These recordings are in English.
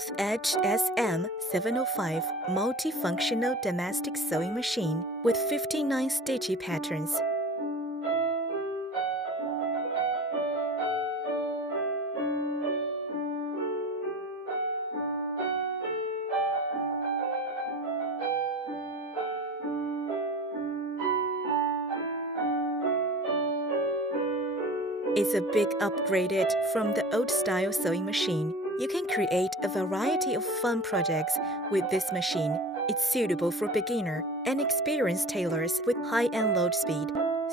FHSM-705 multifunctional domestic sewing machine with 59 stitchy patterns. It's a big upgraded from the old-style sewing machine. You can create a variety of fun projects with this machine. It's suitable for beginner and experienced tailors with high and low speed.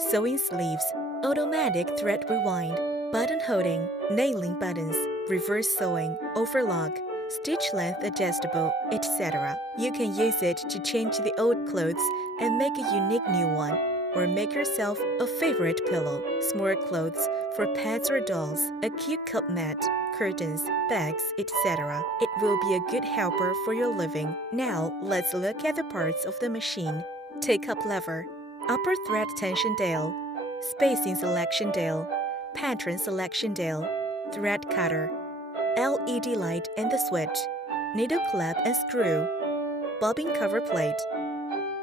Sewing sleeves, automatic thread rewind, button holding, nailing buttons, reverse sewing, overlock, stitch length adjustable, etc. You can use it to change the old clothes and make a unique new one, or make yourself a favorite pillow, small clothes for pets or dolls, a cute cup mat, curtains, bags, etc. It will be a good helper for your living. Now, let's look at the parts of the machine. Take-up lever, upper thread tension dial, spacing selection dial, pattern selection dial, thread cutter, LED light and the switch, needle clamp and screw, bobbin cover plate,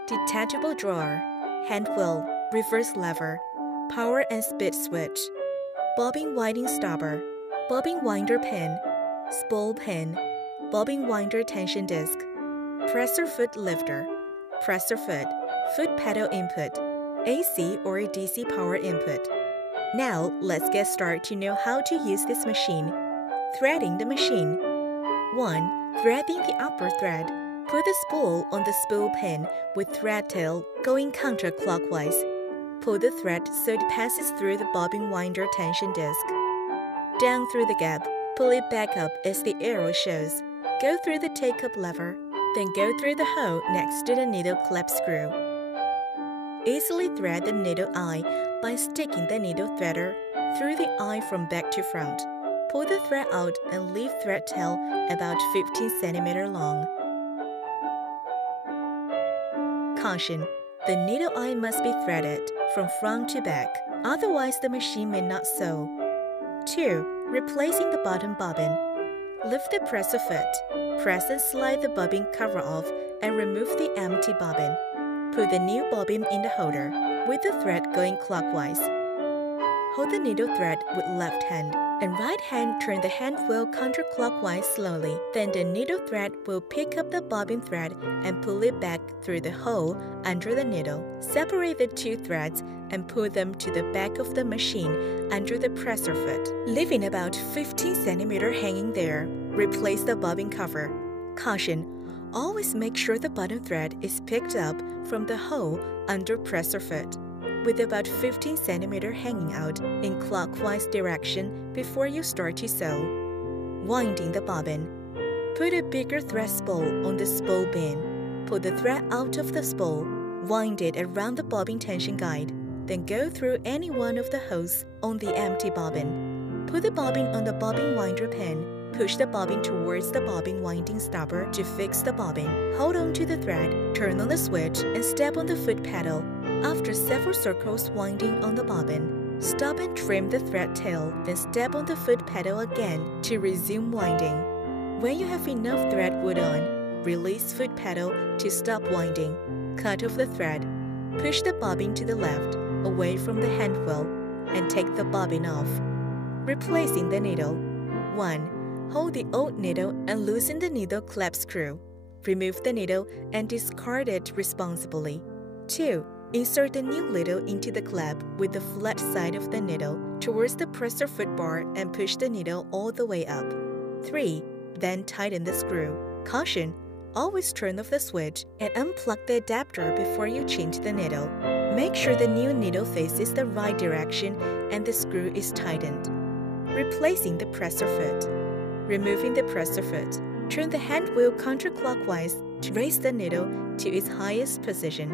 detachable drawer, hand wheel, reverse lever, power and speed switch, bobbin winding stopper, bobbin winder pin, spool pin, bobbin winder tension disc, presser foot lifter, presser foot, foot pedal input, AC or DC power input. Now, let's get started to know how to use this machine. Threading the machine. 1. Threading the upper thread. Put the spool on the spool pin with thread tail going counterclockwise. Pull the thread so it passes through the bobbin winder tension disc. Down through the gap, pull it back up as the arrow shows. Go through the take-up lever, then go through the hole next to the needle clamp screw. Easily thread the needle eye by sticking the needle threader through the eye from back to front. Pull the thread out and leave thread tail about 15 cm long. Caution: the needle eye must be threaded from front to back, otherwise the machine may not sew. 2. Replacing the bottom bobbin. Lift the presser foot. Press and slide the bobbin cover off and remove the empty bobbin. Put the new bobbin in the holder, with the thread going clockwise. Hold the needle thread with left hand, and right hand turn the hand wheel counterclockwise slowly. Then the needle thread will pick up the bobbin thread and pull it back through the hole under the needle. Separate the two threads and pull them to the back of the machine under the presser foot, leaving about 15 cm hanging there. Replace the bobbin cover. Caution: always make sure the bottom thread is picked up from the hole under presser foot, with about 15 cm hanging out in clockwise direction before you start to sew. Winding the bobbin. Put a bigger thread spool on the spool bin. Pull the thread out of the spool. Wind it around the bobbin tension guide. Then go through any one of the holes on the empty bobbin. Put the bobbin on the bobbin winder pin. Push the bobbin towards the bobbin winding stopper to fix the bobbin. Hold on to the thread, turn on the switch, and step on the foot pedal. After several circles winding on the bobbin, stop and trim the thread tail, then step on the foot pedal again to resume winding. When you have enough thread wood on, release foot pedal to stop winding. Cut off the thread. Push the bobbin to the left, away from the hand wheel, and take the bobbin off. Replacing the needle. 1. Hold the old needle and loosen the needle clamp screw. Remove the needle and discard it responsibly. 2. Insert the new needle into the clamp with the flat side of the needle towards the presser foot bar and push the needle all the way up. 3. Then tighten the screw. Caution: always turn off the switch and unplug the adapter before you change the needle. Make sure the new needle faces the right direction and the screw is tightened. Replacing the presser foot. Removing the presser foot. Turn the hand wheel counterclockwise to raise the needle to its highest position.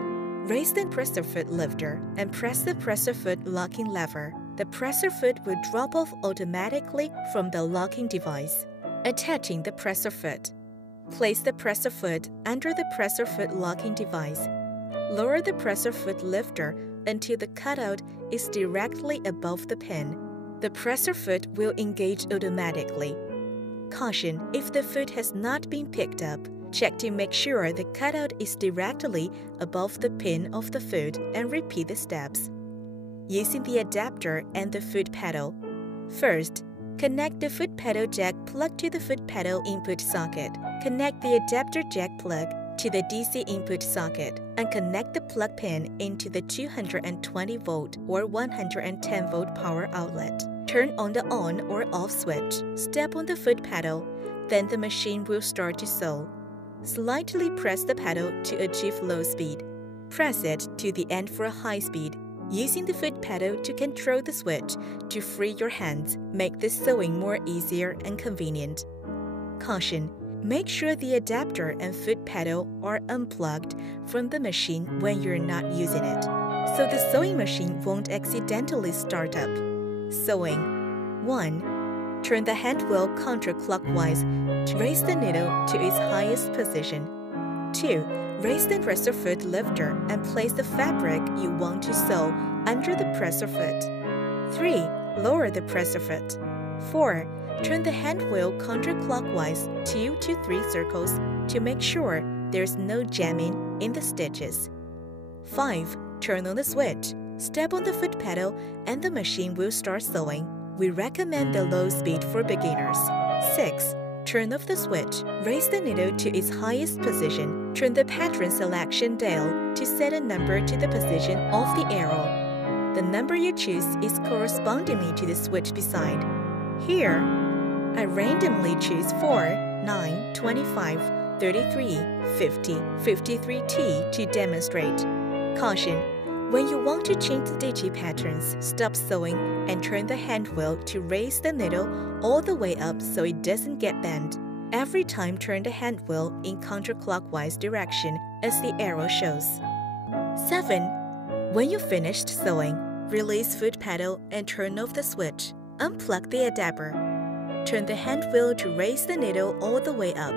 Raise the presser foot lifter and press the presser foot locking lever. The presser foot will drop off automatically from the locking device. Attaching the presser foot. Place the presser foot under the presser foot locking device. Lower the presser foot lifter until the cutout is directly above the pin. The presser foot will engage automatically. Caution: if the foot has not been picked up, check to make sure the cutout is directly above the pin of the foot and repeat the steps. Using the adapter and the foot pedal. First, connect the foot pedal jack plug to the foot pedal input socket. Connect the adapter jack plug to the DC input socket and connect the plug pin into the 220-volt or 110-volt power outlet. Turn on the on or off switch. Step on the foot pedal, then the machine will start to sew. Slightly press the pedal to achieve low speed. Press it to the end for a high speed. Using the foot pedal to control the switch to free your hands, make the sewing more easier and convenient. Caution: make sure the adapter and foot pedal are unplugged from the machine when you're not using it, so the sewing machine won't accidentally start up. Sewing. 1. Turn the hand wheel counterclockwise to raise the needle to its highest position. 2. Raise the presser foot lifter and place the fabric you want to sew under the presser foot. 3. Lower the presser foot. 4. Turn the hand wheel counterclockwise 2 to 3 circles to make sure there's no jamming in the stitches. 5. Turn on the switch. Step on the foot pedal and the machine will start sewing. We recommend the low speed for beginners. 6. Turn off the switch. Raise the needle to its highest position. Turn the pattern selection dial to set a number to the position of the arrow. The number you choose is correspondingly to the switch beside. Here, I randomly choose 4, 9, 25, 33, 50, 53T to demonstrate. Caution: when you want to change the stitching patterns, stop sewing and turn the hand wheel to raise the needle all the way up so it doesn't get bent. Every time, turn the hand wheel in counterclockwise direction as the arrow shows. 7. When you've finished sewing, release foot pedal and turn off the switch. Unplug the adapter. Turn the hand wheel to raise the needle all the way up.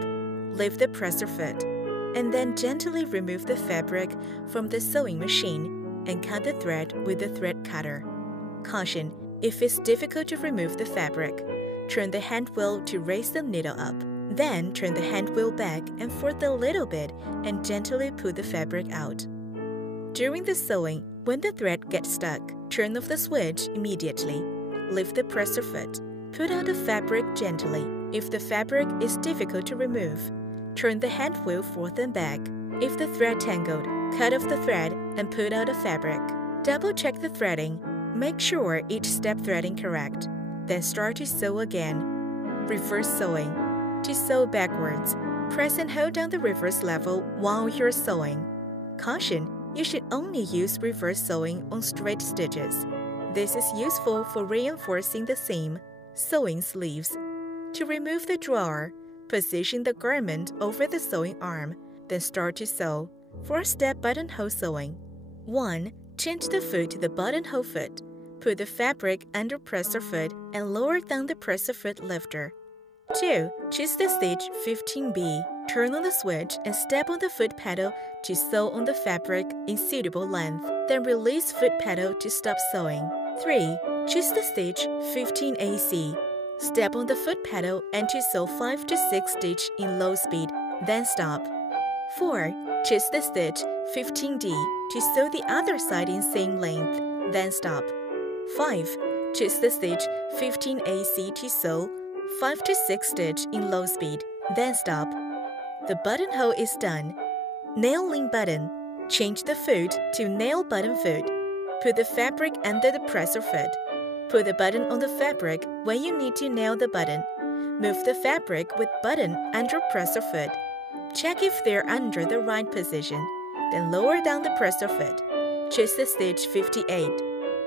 Lift the presser foot, and then gently remove the fabric from the sewing machine and cut the thread with the thread cutter. Caution: if it's difficult to remove the fabric, turn the hand wheel to raise the needle up. Then turn the hand wheel back and forth a little bit and gently pull the fabric out. During the sewing, when the thread gets stuck, turn off the switch immediately. Lift the presser foot. Put out the fabric gently. If the fabric is difficult to remove, turn the hand wheel forth and back. If the thread tangled, cut off the thread and pull out the fabric. Double-check the threading. Make sure each step threading correct. Then start to sew again. Reverse sewing. To sew backwards, press and hold down the reverse level while you're sewing. Caution: you should only use reverse sewing on straight stitches. This is useful for reinforcing the seam. Sewing sleeves. To remove the drawer, position the garment over the sewing arm, then start to sew. 4-step buttonhole sewing. 1. Change the foot to the buttonhole foot. Put the fabric under presser foot and lower down the presser foot lifter. 2. Choose the stitch 15B. Turn on the switch and step on the foot pedal to sew on the fabric in suitable length. Then release foot pedal to stop sewing. 3. Choose the stitch 15AC. Step on the foot pedal and to sew 5 to 6 stitches in low speed, then stop. 4. Choose the stitch 15D to sew the other side in same length, then stop. 5. Choose the stitch 15AC to sew 5 to 6 stitches in low speed, then stop. The buttonhole is done. Nailing button. Change the foot to nail button foot. Put the fabric under the presser foot. Put the button on the fabric when you need to nail the button. Move the fabric with button under presser foot. Check if they're under the right position. Then lower down the presser foot. Choose the stitch 58.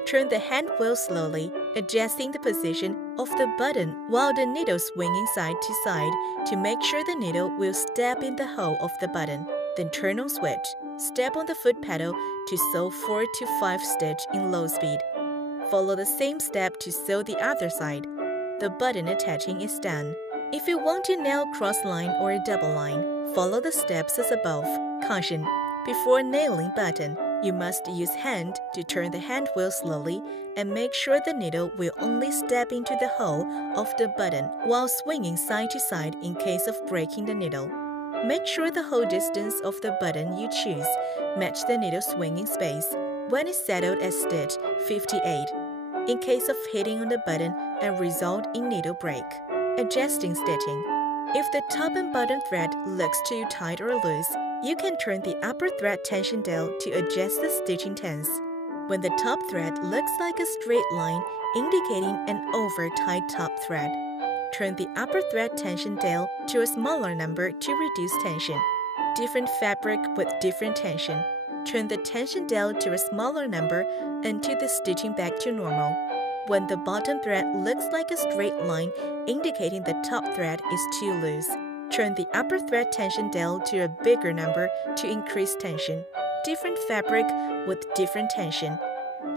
Turn the hand wheel slowly, adjusting the position of the button while the needle swinging side to side to make sure the needle will step in the hole of the button. Then turn on switch. Step on the foot pedal to sew 4 to 5 stitches in low speed. Follow the same step to sew the other side. The button attaching is done. If you want to nail cross line or double line, follow the steps as above. Caution: before nailing button, You must use hand to turn the hand wheel slowly and make sure the needle will only step into the hole of the button while swinging side to side in case of breaking the needle. Make sure the hole distance of the button you choose match the needle swinging space when it's settled at stitch 58, in case of hitting on the button and result in needle break. Adjusting stitching. If the top and bottom thread looks too tight or loose, you can turn the upper thread tension dial to adjust the stitching tense. When the top thread looks like a straight line indicating an over-tight top thread, turn the upper thread tension dial to a smaller number to reduce tension. Different fabric with different tension. Turn the tension dial to a smaller number until the stitching back to normal. When the bottom thread looks like a straight line indicating the top thread is too loose, turn the upper thread tension dial to a bigger number to increase tension. Different fabric with different tension.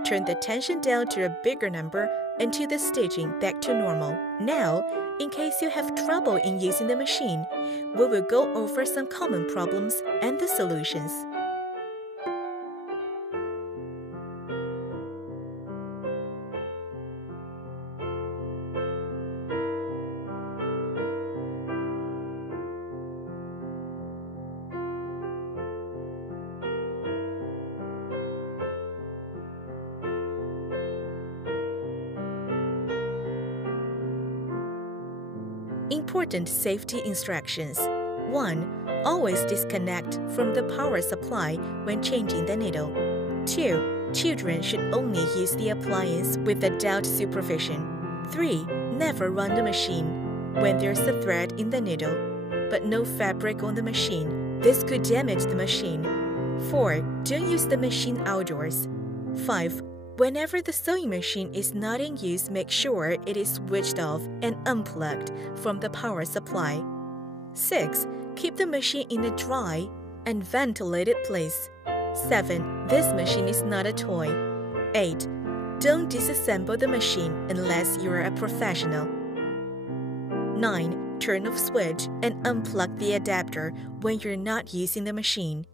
Turn the tension dial to a bigger number until the stitching back to normal. Now, in case you have trouble in using the machine, we will go over some common problems and the solutions. Important safety instructions. 1. Always disconnect from the power supply when changing the needle. 2. Children should only use the appliance with adult supervision. 3. Never run the machine when there's a thread in the needle, but no fabric on the machine. This could damage the machine. 4. Don't use the machine outdoors. 5. Whenever the sewing machine is not in use, make sure it is switched off and unplugged from the power supply. 6. Keep the machine in a dry and ventilated place. 7. This machine is not a toy. 8. Don't disassemble the machine unless you are a professional. 9. Turn off switch and unplug the adapter when you're not using the machine.